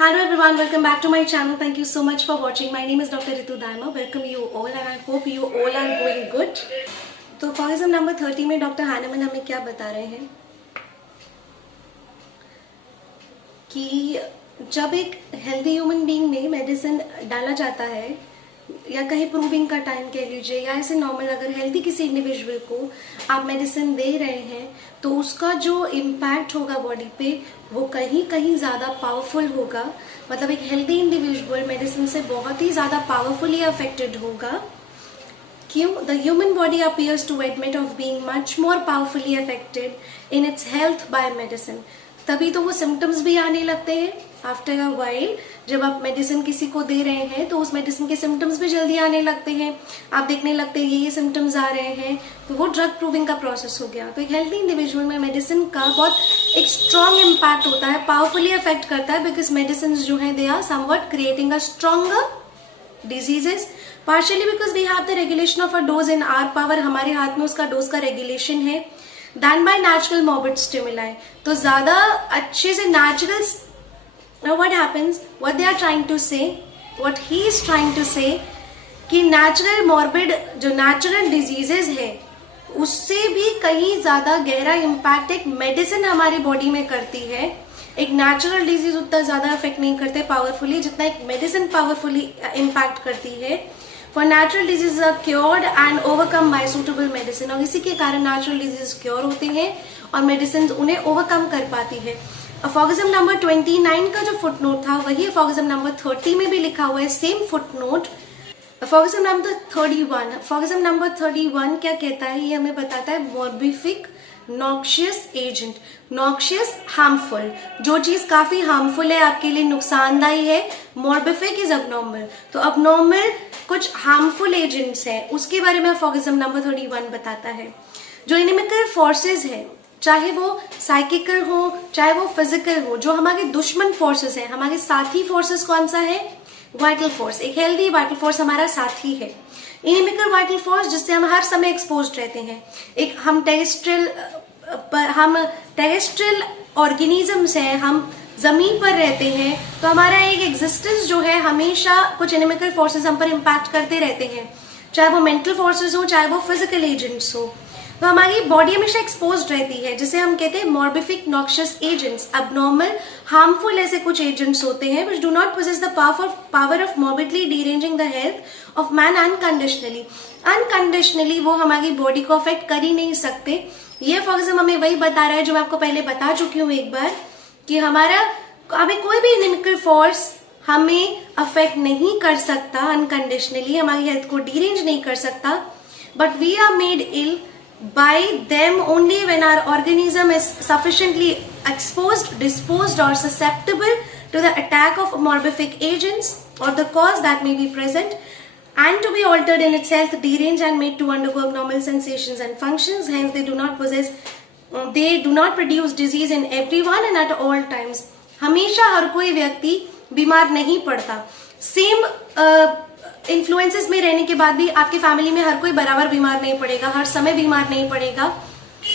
Hello everyone, welcome back to my channel. Thank you so much for watching. My name is Dr. Ritu Daima. Welcome you all and I hope you all are going good. तो फॉर्गिज्म number 30 में doctor हानेमन हमें क्या बता रहे हैं कि जब एक हेल्दी ह्यूमन बीइंग में मेडिसिन डाला जाता है या कहीं प्रूविंग का टाइम कह लीजिए या ऐसे नॉर्मल अगर हेल्दी किसी इंडिविजुअल को आप मेडिसिन दे रहे हैं तो उसका जो इम्पैक्ट होगा बॉडी पे वो कहीं कहीं ज़्यादा पावरफुल होगा. मतलब एक हेल्दी इंडिविजुअल मेडिसिन से बहुत ही ज़्यादा पावरफुली अफेक्टेड होगा. क्यों? The human body appears to admit of being much more powerfully affected in its health by medicine. तभी तो वो सिम्टम्स भी आने लगते हैं आफ्टर अ वाइल. जब आप मेडिसिन किसी को दे रहे हैं तो उस मेडिसिन के सिम्टम्स भी जल्दी आने लगते हैं. आप देखने लगते हैं ये सिम्टम्स आ रहे हैं तो वो ड्रग प्रूविंग का प्रोसेस हो गया. तो एक हेल्दी इंडिविजुअल में मेडिसिन का बहुत एक स्ट्रॉन्ग इम्पैक्ट होता है, पावरफुली अफेक्ट करता है बिकॉज मेडिसिन जो है they are somewhat creating a stronger diseases partially because we have the regulation of a dose in our power. हमारे हाथ में उसका डोज का रेगुलेशन है than by natural morbid stimuli. तो ज्यादा अच्छे से natural. Now what happens, what they are trying to say, what he is trying to say कि natural morbid जो natural diseases है उससे भी कहीं ज्यादा गहरा इम्पैक्ट एक मेडिसिन हमारी बॉडी में करती है. एक नेचुरल डिजीज उतना ज्यादा अफेक्ट नहीं करते पावरफुली जितना एक मेडिसिन पावरफुली इम्पैक्ट करती है. For natural disease are cured and overcome by suitable medicine. और इसी के कारण नेचुरल डिजीज क्योर होते हैं और मेडिसिन उन्हें ओवरकम कर पाती है. फॉर्गिज्म नंबर 29 का जो फुटनोट था वही फॉर्गिज्म नंबर 30 में भी लिखा हुआ है, सेम फुटनोट. फॉर्गिज्म नंबर 31, फॉर्गिज्म नंबर 31 क्या कहता है ये हमें बताता है मॉर्बिफिक नॉक्शियस एजेंट. नॉक्शियस हार्मफुल, जो चीज काफी हार्मफुल है आपके लिए नुकसानदायी है. मॉर्बिफिक इज अबनॉर्मल. तो अबनॉर्मल कुछ हार्मफुल एजेंट्स हैं उसके बारे में फॉर्गिज्म नंबर 31 बताता है. जो इनिमिकल फोर्सेस है चाहे वो साइकिकल हो चाहे वो फिजिकल हो, जो हमारे दुश्मन फोर्सेस हैं, हमारे साथी फोर्सेस कौन सा है? Vital force. एक हेल्दी वाइटल फोर्स हमारा साथी है. इनिमिकल वाइटल फोर्स जिससे हम हर समय एक्सपोज्ड रहते हैं. एक हम टेरेस्ट्रियल ऑर्गेनिजम्स हैं, हम जमीन पर रहते हैं तो हमारा एक एग्जिस्टेंस जो है हमेशा कुछ इनिमिकल फोर्सेस हम पर इम्पैक्ट करते रहते हैं, चाहे वो मेंटल फोर्सेस हो चाहे वो फिजिकल एजेंट्स हो. तो हमारी बॉडी हमेशा एक्सपोज्ड रहती है जिसे हम कहते हैं मॉर्बिफिक नॉक्शियस एजेंट्स. अबनॉर्मल हार्मफुल ऐसे कुछ एजेंट्स होते हैं which do not possess the power of morbidly deranging the health of man unconditionally. Unconditionally वो हमारी बॉडी को अफेक्ट कर ही नहीं सकते. ये फॉर्गिज्म हमें वही बता रहा है जो मैं आपको पहले बता चुकी हूँ एक बार कि हमें कोई भी इनिमिकल फोर्स हमें अफेक्ट नहीं कर सकता अनकंडीशनली, हमारी हेल्थ को डीरेंज नहीं कर सकता. But we are made ill by them only when our organism is sufficiently exposed, disposed or susceptible to the attack of morbific agents or the cause that may be present and to be altered in its health, deranged and made to undergo abnormal sensations and functions. Hence they do not produce disease in everyone and at all times. हमेशा हर कोई व्यक्ति बीमार नहीं पड़ता. Same influences में रहने के बाद भी आपके फैमिली में हर कोई बराबर बीमार नहीं पड़ेगा, हर समय बीमार नहीं पड़ेगा.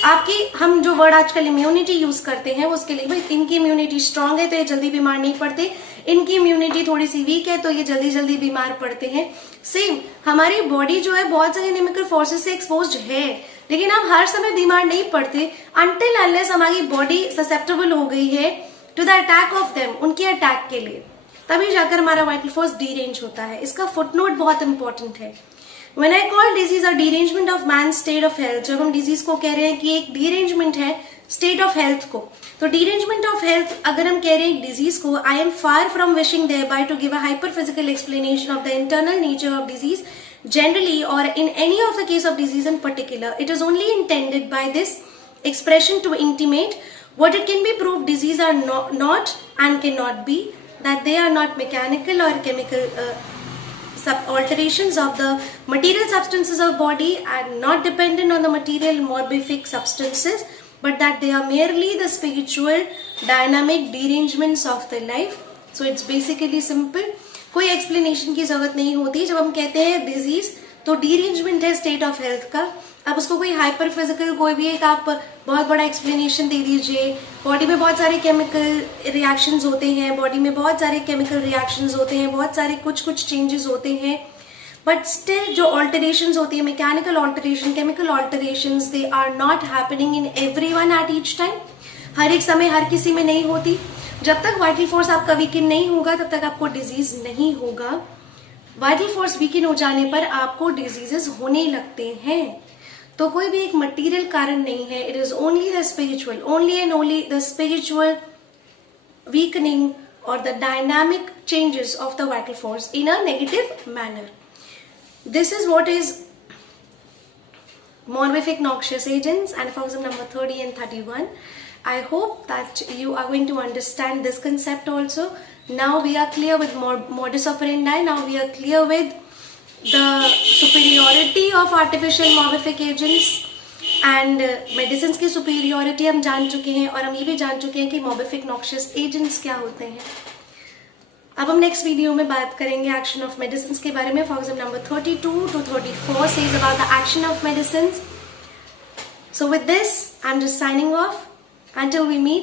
आपकी हम जो वर्ड आजकल इम्यूनिटी यूज करते हैं उसके लिए भाई इनकी इम्यूनिटी स्ट्रांग है तो ये जल्दी बीमार नहीं पड़ते, इनकी इम्यूनिटी थोड़ी सी वीक है तो ये जल्दी जल्दी बीमार पड़ते हैं. सेम हमारी बॉडी जो है बहुत सारे इनिमिकल फोर्सेस से एक्सपोज्ड है लेकिन हम हर समय बीमार नहीं पड़ते अनटिल अनलेस हमारी बॉडी ससेप्टेबल हो गई है to the attack of them, उनके अटैक के लिए. तभी जाकर हमारा वाइटल फोर्स डीरेंज होता है. इसका फुटनोट बहुत इंपॉर्टेंट है. When I call disease a derangement of man state of health, जब हम डिजीज को कह रहे हैं कि एक डीरेंजमेंट है स्टेट ऑफ हेल्थ को, तो डीरेंजमेंट ऑफ हेल्थ अगर हम कह रहे हैं डिजीज को, I am far from wishing thereby to give a hyperphysical explanation of the internal nature of disease generally or in any of the case of disease in particular. It is only intended by this expression to intimate what it can be proved disease are not and cannot be, that they are not mechanical or chemical alterations of the material substances of body and not dependent on the material morbific substances, but that they are merely the spiritual dynamic derangements of the life. So it's basically simple. कोई explanation की जरूरत नहीं होती. जब हम कहते हैं disease तो डीरेंजमेंट है स्टेट ऑफ हेल्थ का। अब उसको कोई हाइपर फिजिकल कोई भी एक आप बहुत बड़ा एक्सप्लेनेशन दे दीजिए, बॉडी में बहुत सारे केमिकल रिएक्शंस होते हैं, बॉडी में बहुत सारे केमिकल रिएक्शंस होते हैं, बहुत सारे कुछ चेंजेस होते हैं, बट स्टिल जो ऑल्टरेशंस होती है, mechanical alteration, chemical alterations, they are not happening in everyone at each time. हर एक समय हर किसी में नहीं होती। जब तक वाइटल फोर्स आपका वीकन नहीं होगा तब तक आपको डिजीज नहीं होगा। वाइटल फोर्स वीकन हो जाने पर आपको डिजीजेस होने लगते हैं। तो कोई भी एक मटेरियल कारण नहीं है, it is only the spiritual, only and only the spiritual weakening or the dynamic changes of the vital force in a negative manner. This is what is morbific noxious agents and FOXM number 30 and 31. I hope that you are going to understand this concept also. Now we are clear with modus operandi. Now we are clear with the superiority of artificial morbific agents and medicine की superiority हम जान चुके हैं, और हम ये भी जान चुके हैं कि मोबिफिक नॉक्शियस एजेंट्स क्या होते हैं। अब हम नेक्स्ट वीडियो में बात करेंगे एक्शन ऑफ मेडिसिन के बारे में। FOXM number 32 to 34 says about the action of medicines. So with this, I'm just signing off. Until we meet.